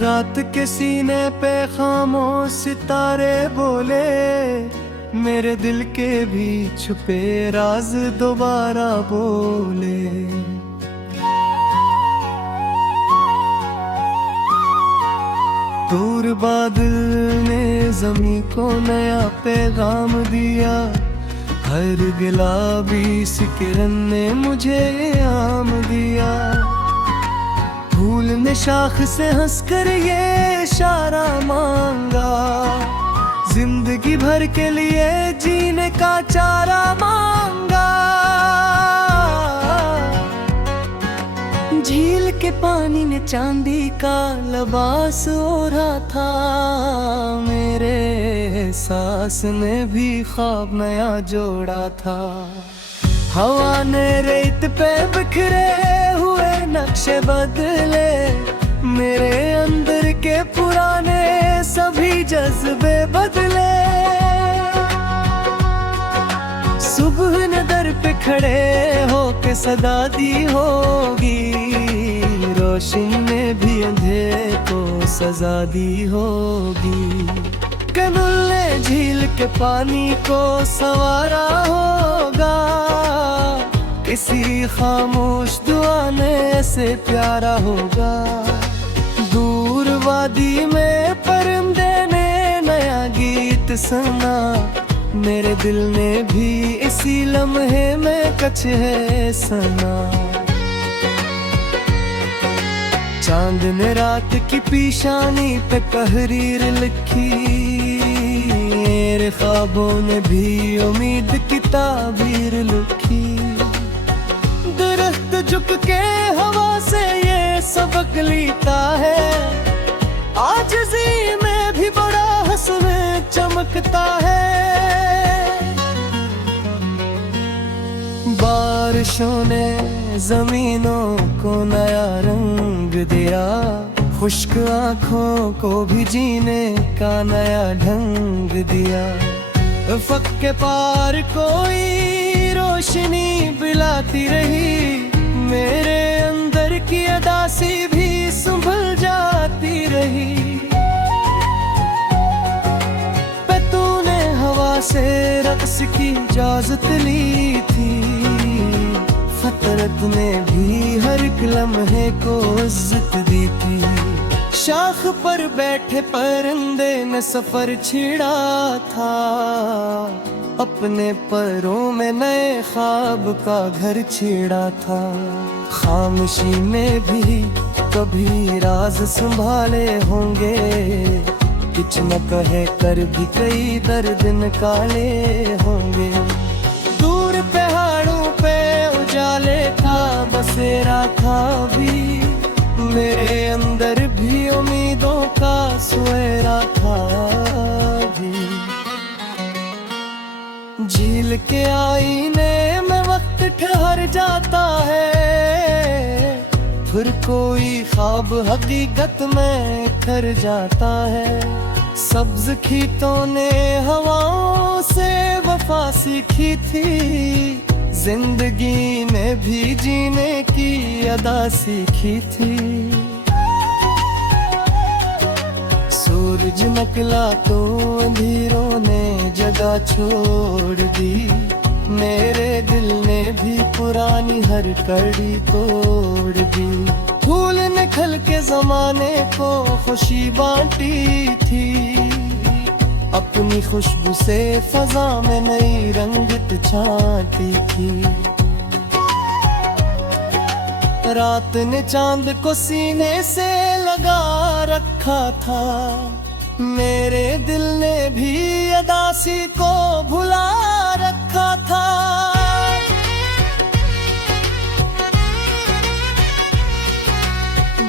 रात के सीने पे खामोश सितारे बोले, मेरे दिल के भी छुपे राज दोबारा बोले। दूर बादल ने ज़मीं को नया पैगाम दिया, हर गुलाबी सी किरण ने मुझे आम दिया। फूल ने शाख से हंसकर ये इशारा मांगा, जिंदगी भर के लिए जीने का चारा मांगा। झील के पानी ने चांदी का लिबास ओढ़ा था, मेरे एहसास ने भी ख्वाब नया जोड़ा था। हवा ने रेत पे बिखरे हुए नक्शे बदले, मेरे अंदर के पुराने सभी जज्बे बदले। सुबह ने दर पे खड़े होके सदा दी होगी, रोशन ने भी अंधेरे को सजा दी होगी। कनूल ने झील के पानी को संवारा होगा, किसी खामोश दुआ ने ऐसे प्यारा होगा। दूर वादी में परिंदे ने नया गीत सुना, मेरे दिल ने भी इसी लम्हे में कच है सना। चांद ने रात की पेशानी पे तहरीर लिखी, मेरे ख्वाबों ने भी उम्मीद की ताबीर लिखी। दरख्त झुक के हवा से ये सबक लेता है, आजिज़ी में भी बड़ा हसन चमकता है। बारिशों ने जमीनों को नया रंग दिया, खुश्क आँखों को भी जीने का नया ढंग दिया। अफ़क़ के पार कोई रोशनी बिलाती रही, मेरे अंदर की अदासी भी संभल जाती रही। पे तूने हवा से रक़्स की इजाज़त ली थी, फितरत ने भी हर एक लम्हे को इज़्ज़त दी थी। शाख पर बैठे परिंदे ने सफर छिड़ा था, अपने पैरों में नए ख्वाब का घर छेड़ा था। खामोशी में भी कभी राज संभाले होंगे, कुछ न कहे कर भी कई दर्द निकाले होंगे। दूर पहाड़ों पे उजाले था बसेरा था भी, मेरे अंदर भी उम्मीदों का सवेरा था भी। झील के आईने में वक्त ठहर जाता है, फिर कोई ख्वाब हकीकत में ठहर जाता है। सब्ज खीतों ने हवाओं से वफा सीखी थी, जिंदगी में भी जीने की अदा सीखी थी। सूरज निकला तो अंधेरों ने जगह छोड़ दी, मेरे दिल ने भी पुरानी हर कड़ी तोड़ दी। फूल ने खिल के जमाने को खुशी बांटी थी, अपनी खुशबू से फजा में नई रंगत छांटी थी। रात ने चांद को सीने से लगा रखा था, मेरे दिल ने भी अदासी को भुला रखा था।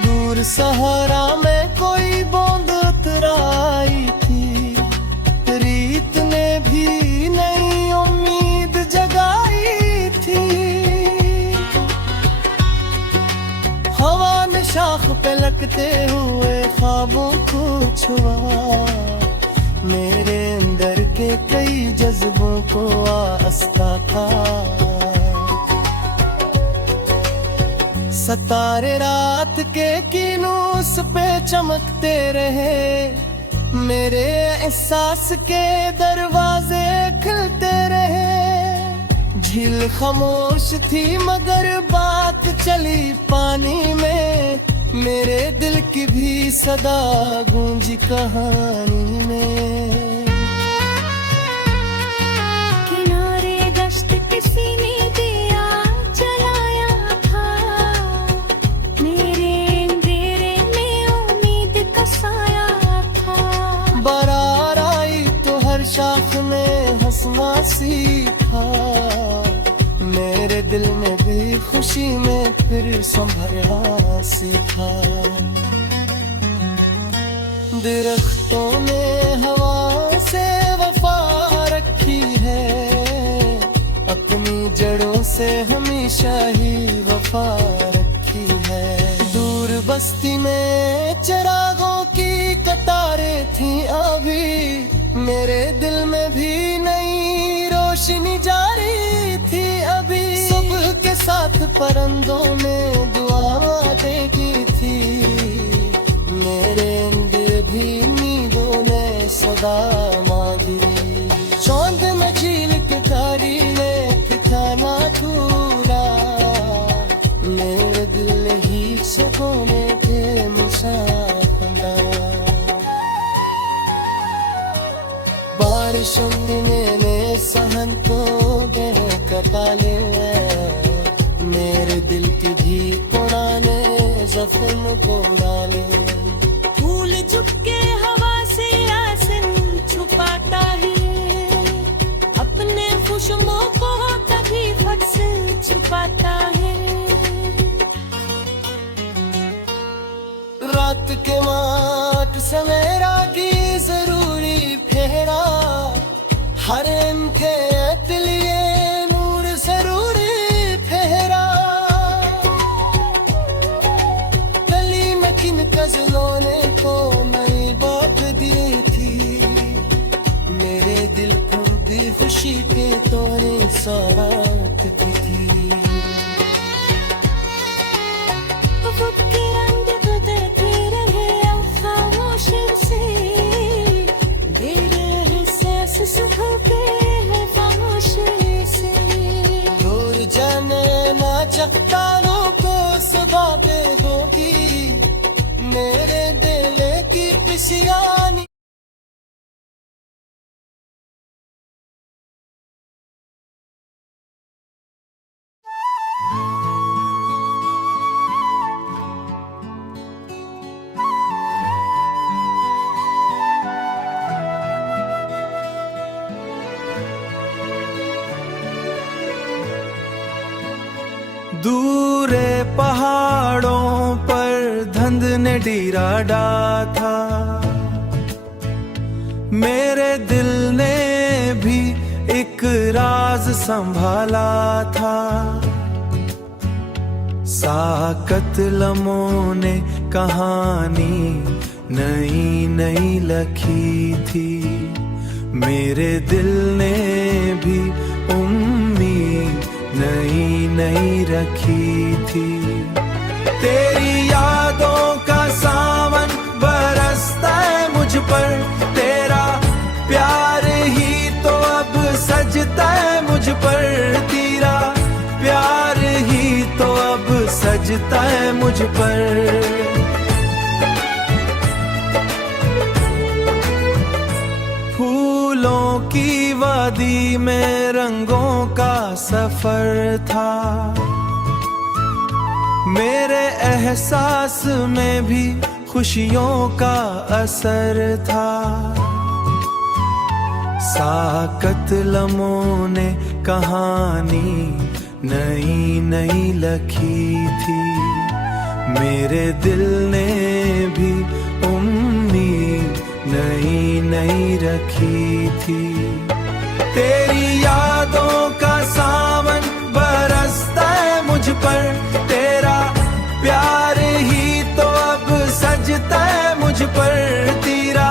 दूर सहारा में कोई बूंद उतराई थी, रीत ने भी नई उम्मीद जगाई थी। हवा ने शाख पे लगते हुए ख्वाबों को छुआ, मेरे अंदर के कई जज्बों को आस्था था। सितारे रात के किनूस पे चमकते रहे, मेरे एहसास के दरवाजे खुलते रहे। झील खामोश थी मगर बात चली पानी में, मेरे दिल की भी सदा गूंजी कहानी में। किनारे गश्त किसी ने दिया जलाया था, मेरे अंधेरे में उम्मीद का साया था। बारात आई तो हर शाख ने हंसना सीखा, मेरे दिल में भी खुशी में फिर संभलना सीखा। दरख्तों ने हवा से वफा रखी है, अपनी जड़ों से हमेशा ही वफा रखी है। दूर बस्ती में चिरागों की कतारें थी अभी, मेरे दिल में भी नई रोशनी जारी थी अभी। सुबह के साथ परंदों ने दुआ की थी, मेरे अंदर भी नींदों ने सदा मांगी। चांद में झील के तारी ने ठिकाना पूरा, मेरे दिल ही सुकूने थे मुसाफिरा। बारिशों ने सहन को गए कटाले, मेरे दिल के भी पुराने जख्म को डाले। फूल झुके हवा से आसन छुपाता है, अपने खुशबू को कभी फट से छुपाता है। रात के माट से मेरा गी जरूरी फेरा, हर इनके लिए नूर जरूरी फेरा। गली में किन गजलों ने को नई बात दी थी, मेरे दिल को भी खुशी के तोरे सौगात दी थी। के रंग बदलते रहे खामोशी से, मेरे एहसास सुखते हैं खामोशी से। दूर जाने ना चट्टानों को सबाबे होगी, मेरे दिल की पिशियानी। दूरे पहाड़ों पर धुंध ने डेरा डाला था, मेरे दिल ने भी एक राज संभाला था। साकत लम्हों ने कहानी नई नई लिखी थी, मेरे दिल ने भी उम्मीद नई नई रखी थी। तेरी यादों का सावन बरसता है मुझ पर, तेरा प्यार ही तो अब सजता है मुझ पर, तेरा प्यार ही तो अब सजता है मुझ पर। फूलों की वादी में रंगों का सफर था, मेरे एहसास में भी खुशियों का असर था। साकत लम्हों ने कहानी नई नई लिखी थी, मेरे दिल ने भी उम्मीद नई नई रखी थी। तेरी यादों का सावन बरसता है मुझ पर, तेरा प्यार ही तो अब सजता है मुझ पर, तेरा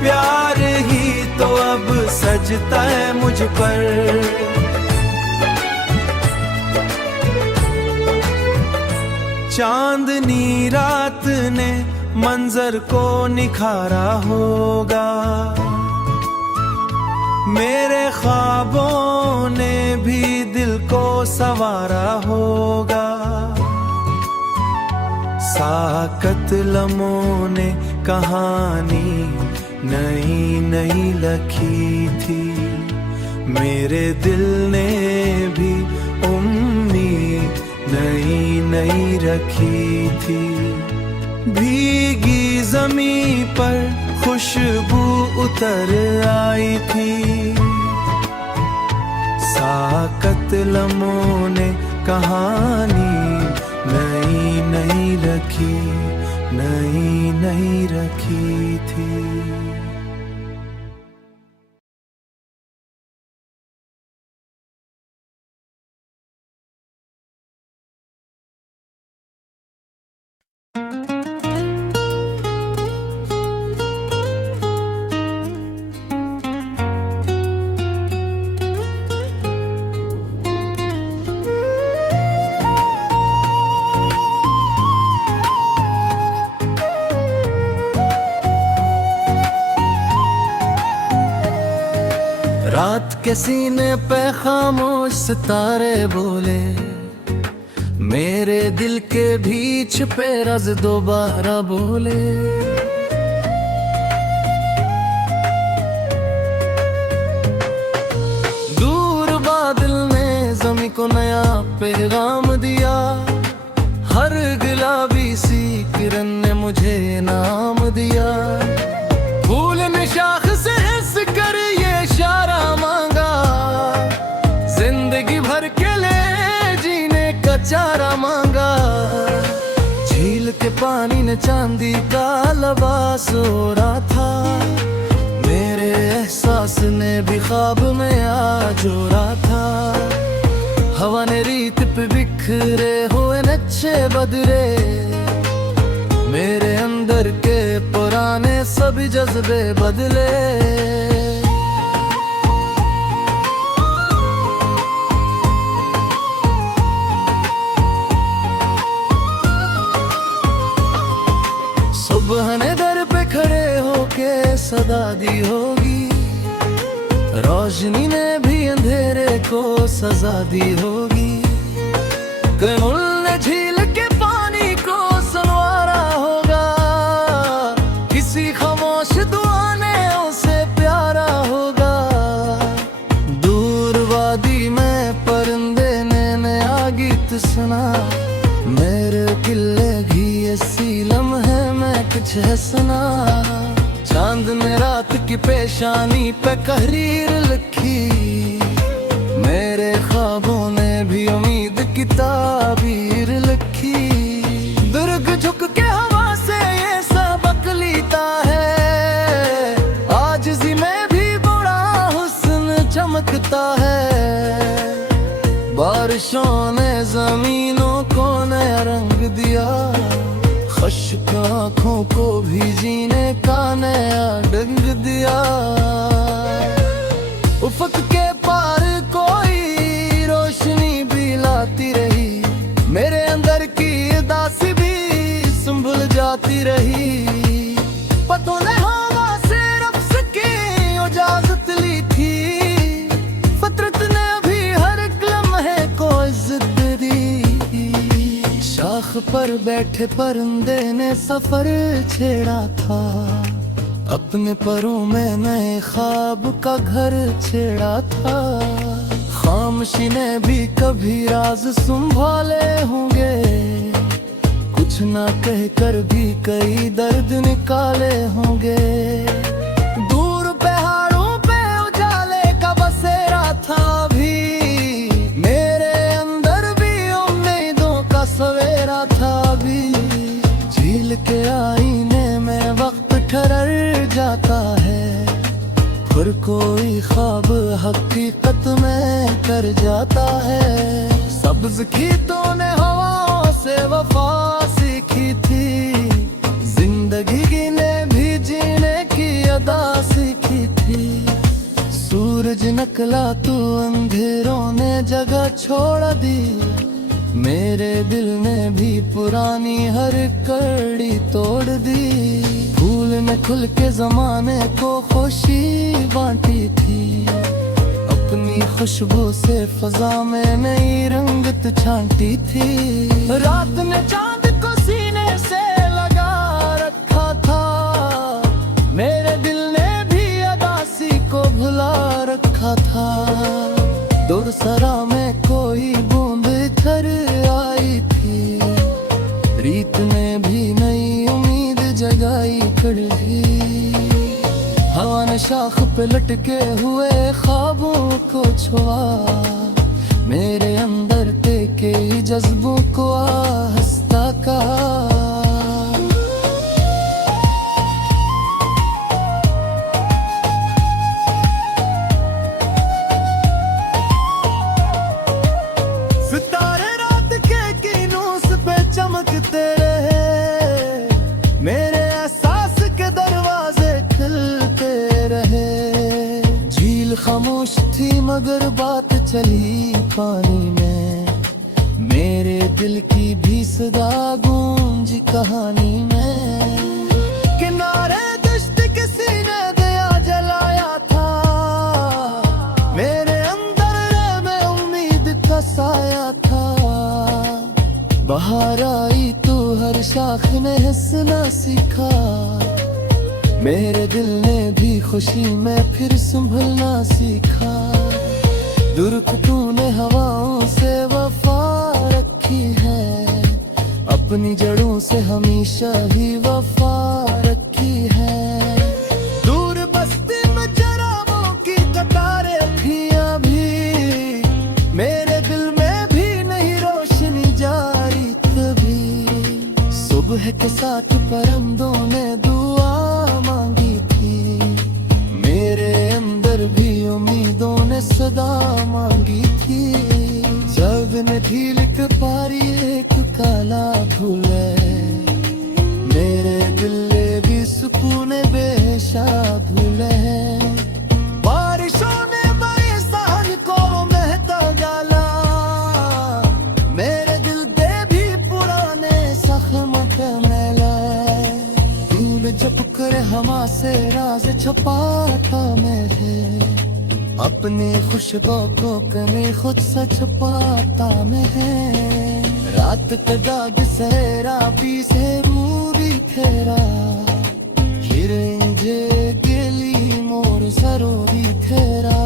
प्यार ही तो अब सजता है मुझ पर। चांदनी रात ने मंजर को निखारा होगा, मेरे ख्वाबों ने भी दिल को संवारा होगा। साकत लम्हों ने कहानी नई नई लिखी थी, मेरे दिल ने भी उम्मीद नई नई रखी थी। भीगी ज़मीं पर खुशबू उतर आई थी, साकत लम्हों ने कहानी नई नई रखी, नई नई रखी थी। रात के सीने पे खामोश सितारे बोले, मेरे दिल के भी छुपे राज दोबारा बोले। दूर बादल ने ज़मीं को नया पैगाम दिया, हर गुलाबी सी किरण ने मुझे नाम दिया। फूल ने शाख से हंस कर ये इशारा मांगा, जिंदगी भर के लिए जीने का चारा मांगा। झील के पानी ने चांदी का लिबास ओढ़ा था, मेरे एहसास ने भी ख्वाब में आ जोड़ा था। हवा ने रीत पे बिखरे हुए नक्शे बदले, मेरे अंदर के पुराने सभी जज्बे बदले। सुबह ने दर पे खड़े होके सदा दी होगी, रोशनी ने भी अंधेरे को सजा दी होगी। कमल ने झील के पानी को संवारा होगा, किसी खामोश दुआ ने उसे प्यारा होगा। दूर वादी में परिंदे ने नया गीत सुना, मेरे किले भी ऐसी लम्हे में कुछ है सुना। चांद ने रात की पेशानी पे तहरीर लिखी, मेरे ख्वाबों ने भी उम्मीद की ताबीर लिखी। दुर्ग झुक के हवा से ये सबक लेता है, आजिज़ी में भी बड़ा हुस्न चमकता है। बारिशों ने जमीनों को नया रंग दिया, खुश्क आँखों को भी जीने का नया ढंग दिया। उफ़क़ के पार कोई रोशनी भी लाती रही, मेरे अंदर की उदासी भी संभल जाती रही। पतों ने हवा से रफ्स की इजाज़त ली थी, फितरत ने भी हर एक लम्हे को इज़्ज़त दी। शाख पर बैठे परिंदे ने सफर छेड़ा था, अपने परों में नए ख्वाब का घर छेड़ा था। खामोशी ने भी कभी राज संभाले होंगे, कुछ ना कह कर भी कई दर्द निकाले होंगे। दूर पहाड़ों पे उजाले का बसेरा था भी, मेरे अंदर भी उम्मीदों का सवेरा था भी। झील के आईने में वक्त ठहर जाता है, फिर कोई ख्वाब हकीकत में कर जाता है। सब्ज खेतों ने हवाओं से वफा सीखी थी, जिंदगी ने भी जीने की अदा सीखी थी। सूरज निकला तो अंधेरों ने जगह छोड़ दी, मेरे दिल ने भी पुरानी हर कड़ी तोड़ दी। फूल ने खुल के जमाने को खुशी बांटी थी। अपनी खुशबू से फजा में नई रंगत छांटी थी। रात ने चांद को सीने से लगा रखा था। मेरे दिल ने भी अदासी को भुला रखा था। दुरसरा में कोई बूंद झर आई थी। रीत ने भी नई उम्मीद जगाई खड़ी। हवा ने शाख पे लटके हुए ख्वाबों को छुआ। मेरे अंदर के जज्बों को आहिस्ता कहा। सितारे रात के कीनूस पे चमकते रहे। मेरे एहसास के दरवाजे खुलते रहे। झील खामोश थी मगर बात चली पानी में। मेरे दिल की भी सदा गूंजी कहानी में। किनारे दश्त किसी ने दिया जलाया था। मेरे अंदर में उम्मीद का साया था। बाहर आई तो हर शाख ने हंसना सीखा। मेरे दिल ने भी खुशी में फिर संभलना सीखा। दुर्ख तूने हवाओं से वफा रखी है। अपनी जड़ों से हमेशा ही वफा रखी है। दूर बस्ती में जराबों की कतारें अखियां भी। मेरे दिल में भी नहीं रोशनी जारी कभी। सुबह के साथ परिंदों ने दुआ मांगी थी। मेरे अंदर भी उम्मीदों ने सदा मांगी थी। जब ने ढील के पारी एक काला फूल है। मेरे दिल भी सुकून बेशा भूल है। बारिशों ने बड़े सहन को महता डाला। मेरे दिल दे भी पुराने जख्म पे मैला। दूर चपक कर हमा से राज छपाता मेरे। अपनी खुशबू को कभी खुद से छुपाता मैं है। रात के दाग सहरा पी से मूरी खेरा। हिरंजे गेली मोर सरोरी खेरा।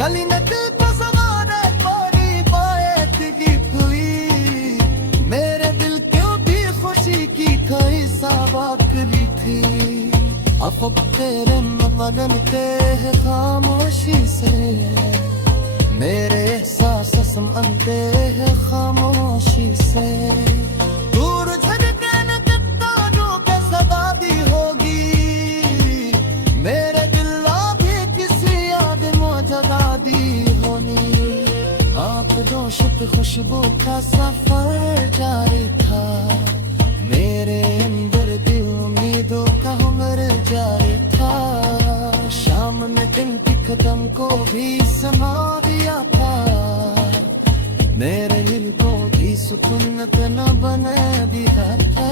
गली न दिल को जमाने पारी बायत की हुई। मेरे दिल क्यों भी खुशी की कोई साबाक भी थी। अब तेरे मगन के खामोशी से। मेरे एहसास समझते हैं खामोशी से। दूर झटके न चट्टानों के सदा दी होगी। मेरे दिल भी किसी याद मौजदा दी होनी। आप जोश पे खुशबू का सफर जारी था। मेरे अंदर भी उम्मीदों का उम्र जारी था। शाम ने दिन की कदम को भी समा दिया था। मेरे दिल को भी सुकून न बना दिया था।